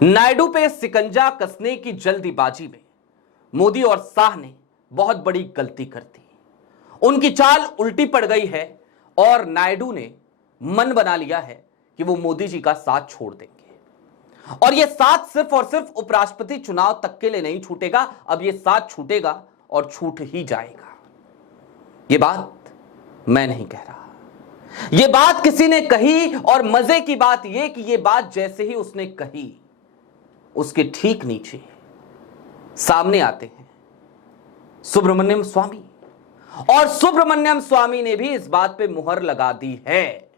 नायडू पे सिकंजा कसने की जल्दीबाजी में मोदी और शाह ने बहुत बड़ी गलती कर दी। उनकी चाल उल्टी पड़ गई है और नायडू ने मन बना लिया है कि वो मोदी जी का साथ छोड़ देंगे। और यह साथ सिर्फ और सिर्फ उपराष्ट्रपति चुनाव तक के लिए नहीं छूटेगा, अब यह साथ छूटेगा और छूट ही जाएगा। यह बात मैं नहीं कह रहा, यह बात किसी ने कही। और मजे की बात यह कि यह बात जैसे ही उसने कही, उसके ठीक नीचे सामने आते हैं सुब्रमण्यम स्वामी, और सुब्रमण्यम स्वामी ने भी इस बात पे मुहर लगा दी है,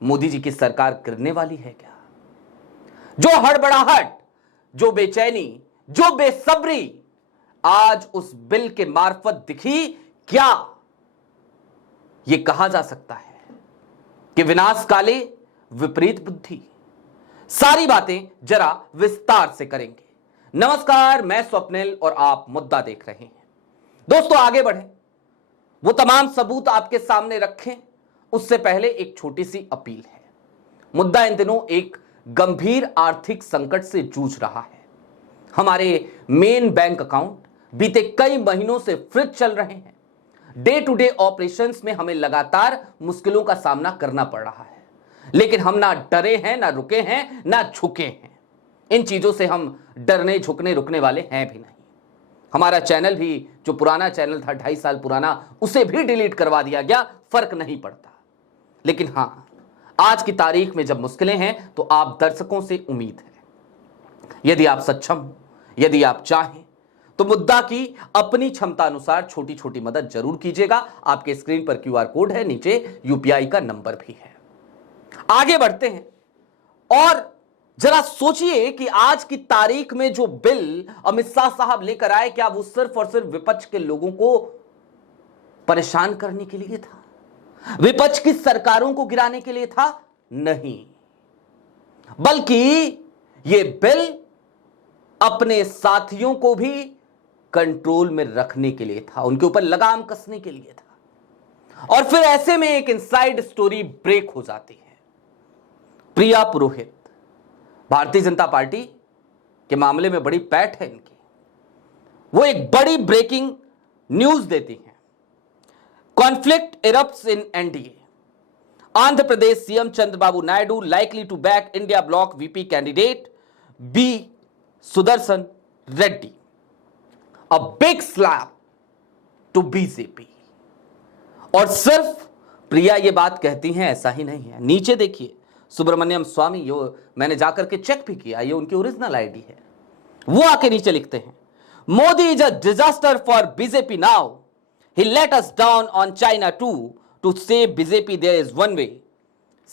मोदी जी की सरकार गिरने वाली है क्या। जो हड़बड़ाहट, जो बेचैनी, जो बेसब्री आज उस बिल के मार्फत दिखी, क्या यह कहा जा सकता है कि विनाश काले विपरीत बुद्धि। सारी बातें जरा विस्तार से करेंगे। नमस्कार, मैं स्वप्निल और आप मुद्दा देख रहे हैं। दोस्तों आगे बढ़ें, वो तमाम सबूत आपके सामने रखें, उससे पहले एक छोटी सी अपील है। मुद्दा इन दिनों एक गंभीर आर्थिक संकट से जूझ रहा है। हमारे मेन बैंक अकाउंट बीते कई महीनों से फ्रीज चल रहे हैं। डे टू डे ऑपरेशंस में हमें लगातार मुश्किलों का सामना करना पड़ रहा है, लेकिन हम ना डरे हैं, ना रुके हैं, ना झुके हैं। इन चीजों से हम डरने झुकने रुकने वाले हैं भी नहीं। हमारा चैनल भी, जो पुराना चैनल था 2.5 साल पुराना, उसे भी डिलीट करवा दिया गया, फर्क नहीं पड़ता। लेकिन हां, आज की तारीख में जब मुश्किलें हैं तो आप दर्शकों से उम्मीद है, यदि आप सक्षम हो, यदि आप चाहें तो मुद्दा की अपनी क्षमता अनुसार छोटी छोटी मदद जरूर कीजिएगा। आपके स्क्रीन पर क्यूआर कोड है, नीचे यूपीआई का नंबर भी है। आगे बढ़ते हैं और जरा सोचिए कि आज की तारीख में जो बिल अमित शाह साहब लेकर आए, क्या वो सिर्फ और सिर्फ विपक्ष के लोगों को परेशान करने के लिए था, विपक्ष की सरकारों को गिराने के लिए था? नहीं, बल्कि ये बिल अपने साथियों को भी कंट्रोल में रखने के लिए था, उनके ऊपर लगाम कसने के लिए था। और फिर ऐसे में एक इनसाइड स्टोरी ब्रेक हो जाती है। प्रिया पुरोहित, भारतीय जनता पार्टी के मामले में बड़ी पैठ है इनकी, वो एक बड़ी ब्रेकिंग न्यूज देती हैं। Conflict erupts in NDA, Andhra Pradesh CM Chandrababu Naidu likely to back India bloc VP candidate B Sudarshan Reddy, a big slap to BJP. और सिर्फ प्रिया ये बात कहती हैं ऐसा ही नहीं है, नीचे देखिए सुब्रमण्यम स्वामी, यो मैंने जाकर के चेक भी किया, ये उनकी ओरिजिनल आईडी है, वो आके नीचे लिखते हैं, Modi is a disaster for BJP now, he let us down on China to save BJP, there is one way,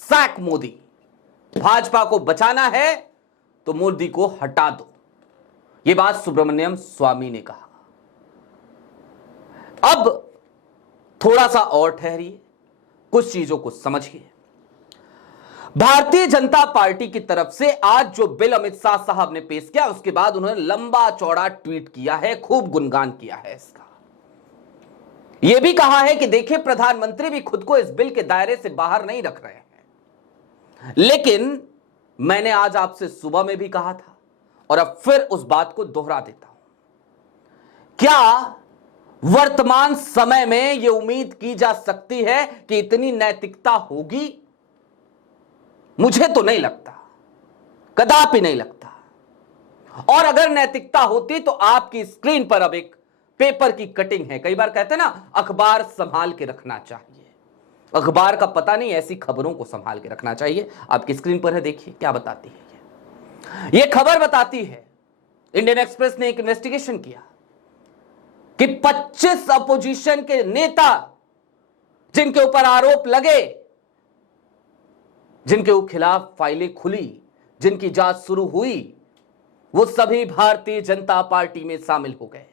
sack Modi. Bhajpa को बचाना है तो मोदी को हटा दो, ये बात सुब्रमण्यम स्वामी ने कहा। अब थोड़ा सा और ठहरिए, कुछ चीजों को समझिए। भारतीय जनता पार्टी की तरफ से आज जो बिल अमित शाह साहब ने पेश किया, उसके बाद उन्होंने लंबा चौड़ा ट्वीट किया है, खूब गुणगान किया है इसका। यह भी कहा है कि देखिए, प्रधानमंत्री भी खुद को इस बिल के दायरे से बाहर नहीं रख रहे हैं। लेकिन मैंने आज आपसे सुबह में भी कहा था और अब फिर उस बात को दोहरा देता हूं, क्या वर्तमान समय में यह उम्मीद की जा सकती है कि इतनी नैतिकता होगी? मुझे तो नहीं लगता, कदापि नहीं लगता। और अगर नैतिकता होती तो आपकी स्क्रीन पर अब एक पेपर की कटिंग है। कई बार कहते हैं ना, अखबार संभाल के रखना चाहिए। अखबार का पता नहीं, ऐसी खबरों को संभाल के रखना चाहिए। आपकी स्क्रीन पर है, देखिए क्या बताती है ये खबर बताती है, इंडियन एक्सप्रेस ने एक इन्वेस्टिगेशन किया कि 25 अपोजिशन के नेता जिनके ऊपर आरोप लगे, जिनके खिलाफ फाइलें खुली, जिनकी जांच शुरू हुई, वो सभी भारतीय जनता पार्टी में शामिल हो गए,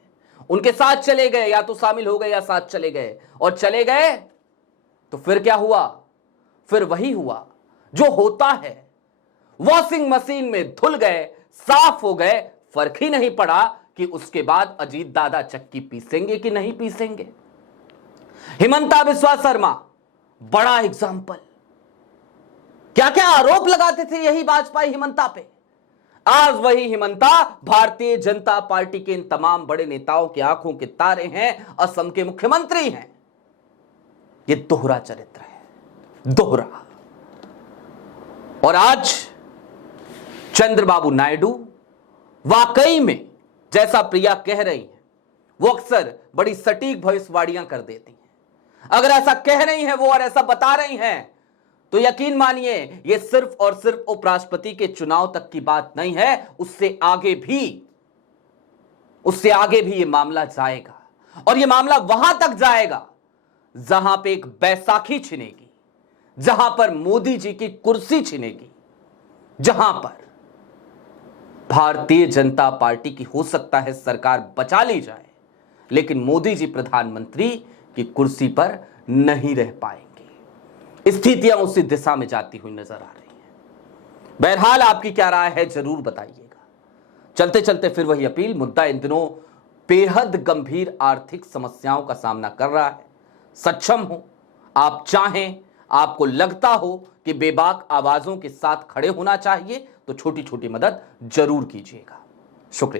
उनके साथ चले गए, या तो शामिल हो गए या साथ चले गए। और चले गए तो फिर क्या हुआ? फिर वही हुआ जो होता है, वॉशिंग मशीन में धुल गए, साफ हो गए, फर्क ही नहीं पड़ा कि उसके बाद अजीत दादा चक्की पीसेंगे कि नहीं पीसेंगे। हिमंता बिस्वा शर्मा बड़ा एग्जाम्पल, क्या क्या आरोप लगाते थे यही वाजपेयी हिमंता पे। आज वही हिमंता भारतीय जनता पार्टी के इन तमाम बड़े नेताओं की आंखों के तारे हैं, असम के मुख्यमंत्री हैं। ये दोहरा चरित्र है, दोहरा। और आज चंद्रबाबू नायडू वाकई में, जैसा प्रिया कह रही है, वो अक्सर बड़ी सटीक भविष्यवाणियां कर देती हैं। अगर ऐसा कह रही हैं वो और ऐसा बता रही हैं, तो यकीन मानिए ये सिर्फ और सिर्फ उपराष्ट्रपति के चुनाव तक की बात नहीं है, उससे आगे भी ये मामला जाएगा। और ये मामला वहां तक जाएगा जहां पे एक बैसाखी छिनेगी, जहां पर मोदी जी की कुर्सी छिनेगी, जहां पर भारतीय जनता पार्टी की हो सकता है सरकार बचा ली जाए, लेकिन मोदी जी प्रधानमंत्री की कुर्सी पर नहीं रह पाएंगे। स्थितियां उसी दिशा में जाती हुई नजर आ रही हैं। बहरहाल आपकी क्या राय है जरूर बताइएगा। चलते चलते फिर वही अपील, मुद्दा इन दिनों बेहद गंभीर आर्थिक समस्याओं का सामना कर रहा है। सक्षम हो, आप चाहें, आपको लगता हो कि बेबाक आवाजों के साथ खड़े होना चाहिए, तो छोटी छोटी मदद जरूर कीजिएगा। शुक्रिया।